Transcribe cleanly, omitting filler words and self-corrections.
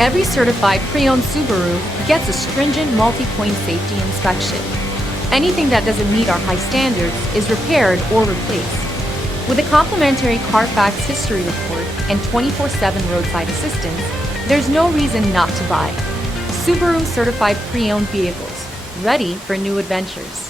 Every certified pre-owned Subaru gets a stringent multi-point safety inspection. Anything that doesn't meet our high standards is repaired or replaced. With a complimentary Carfax history report and 24/7 roadside assistance, there's no reason not to buy. Subaru certified pre-owned vehicles, ready for new adventures.